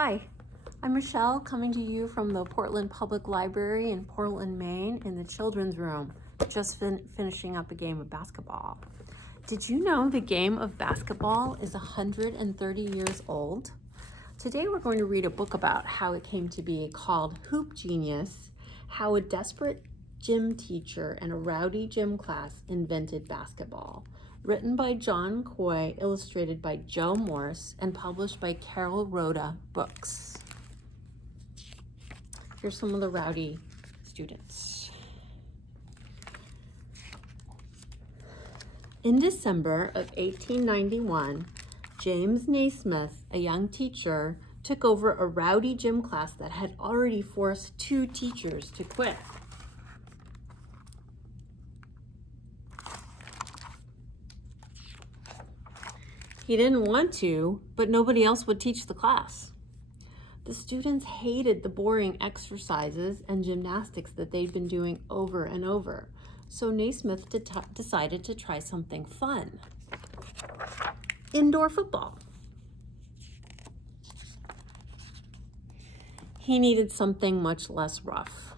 Hi, I'm Michele, coming to you from the Portland Public Library in Portland, Maine, in the children's room, just finishing up a game of basketball. Did you know the game of basketball is 130 years old? Today we're going to read a book about how it came to be, called Hoop Genius: How a Desperate Gym Teacher and a Rowdy Gym Class Invented Basketball. Written by John Coy, illustrated by Joe Morse, and published by Carol Rhoda Books. Here's some of the rowdy students. In December of 1891, James Naismith, a young teacher, took over a rowdy gym class that had already forced 2 teachers to quit. He didn't want to, but nobody else would teach the class. The students hated the boring exercises and gymnastics that they'd been doing over and over, so Naismith decided to try something fun: indoor football. He needed something much less rough.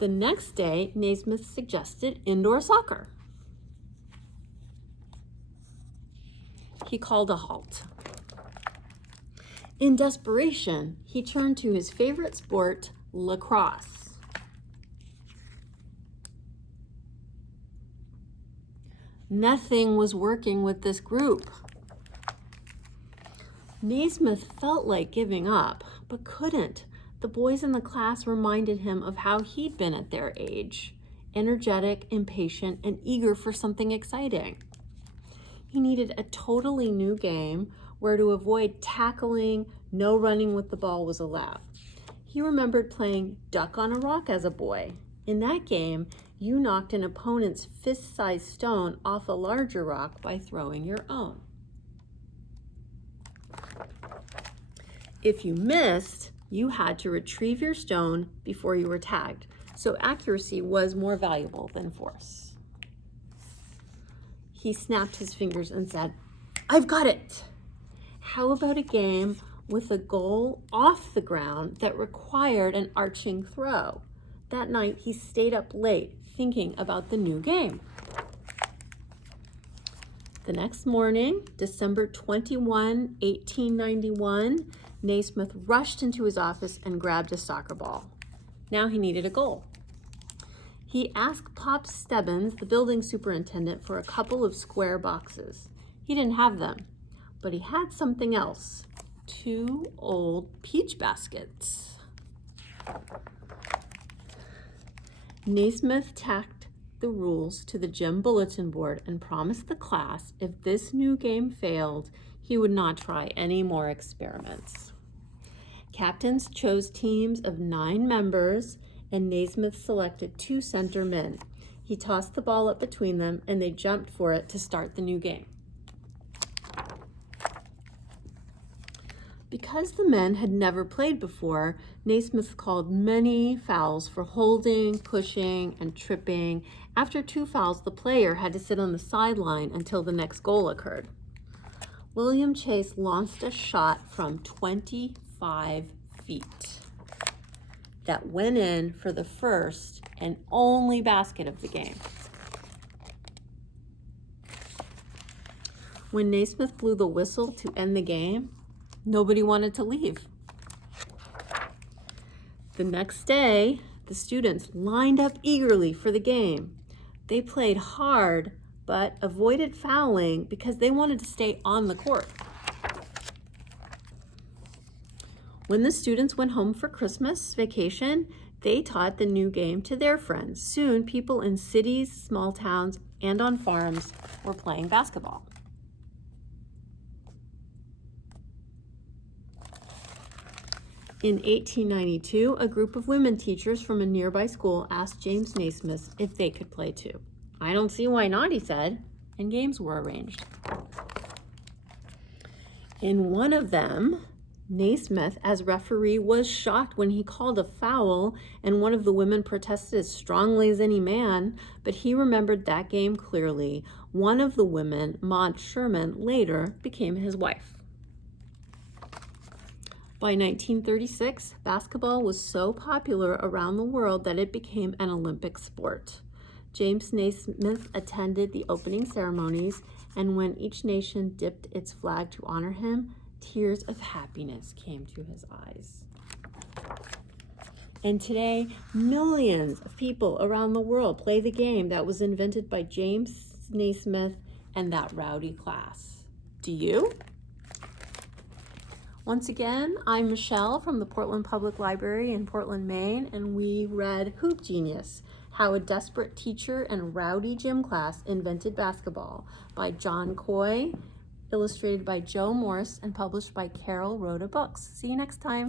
The next day, Naismith suggested indoor soccer. He called a halt. In desperation, he turned to his favorite sport, lacrosse. Nothing was working with this group. Naismith felt like giving up, but couldn't. The boys in the class reminded him of how he'd been at their age: energetic, impatient, and eager for something exciting. He needed a totally new game where, to avoid tackling, no running with the ball was allowed. He remembered playing duck on a rock as a boy. In that game, you knocked an opponent's fist-sized stone off a larger rock by throwing your own. If you missed, you had to retrieve your stone before you were tagged, so accuracy was more valuable than force. He snapped his fingers and said, "I've got it! How about a game with a goal off the ground that required an arching throw?" That night, he stayed up late thinking about the new game. The next morning, December 21, 1891, Naismith rushed into his office and grabbed a soccer ball. Now he needed a goal. He asked Pop Stebbins, the building superintendent, for a couple of square boxes. He didn't have them, but he had something else: 2 old peach baskets. Naismith tacked the rules to the gym bulletin board and promised the class if this new game failed, he would not try any more experiments. Captains chose teams of 9 members, and Naismith selected 2 center men. He tossed the ball up between them, and they jumped for it to start the new game. Because the men had never played before, Naismith called many fouls for holding, pushing, and tripping. After 2 fouls, the player had to sit on the sideline until the next goal occurred. William Chase launched a shot from 25 feet that went in for the first and only basket of the game. When Naismith blew the whistle to end the game, nobody wanted to leave. The next day, the students lined up eagerly for the game. They played hard, but avoided fouling because they wanted to stay on the court. When the students went home for Christmas vacation, they taught the new game to their friends. Soon, people in cities, small towns, and on farms were playing basketball. In 1892, a group of women teachers from a nearby school asked James Naismith if they could play too. "I don't see why not," he said, and games were arranged. In one of them, Naismith, as referee, was shocked when he called a foul, and one of the women protested as strongly as any man, but he remembered that game clearly. One of the women, Maud Sherman, later became his wife. By 1936, basketball was so popular around the world that it became an Olympic sport. James Naismith attended the opening ceremonies, and when each nation dipped its flag to honor him, tears of happiness came to his eyes. And today, millions of people around the world play the game that was invented by James Naismith and that rowdy class. Do you? Once again, I'm Michele from the Portland Public Library in Portland, Maine, and we read Hoop Genius, How a Desperate Teacher and Rowdy Gym Class Invented Basketball by John Coy, illustrated by Joe Morse, and published by Carol Rhoda Books. See you next time.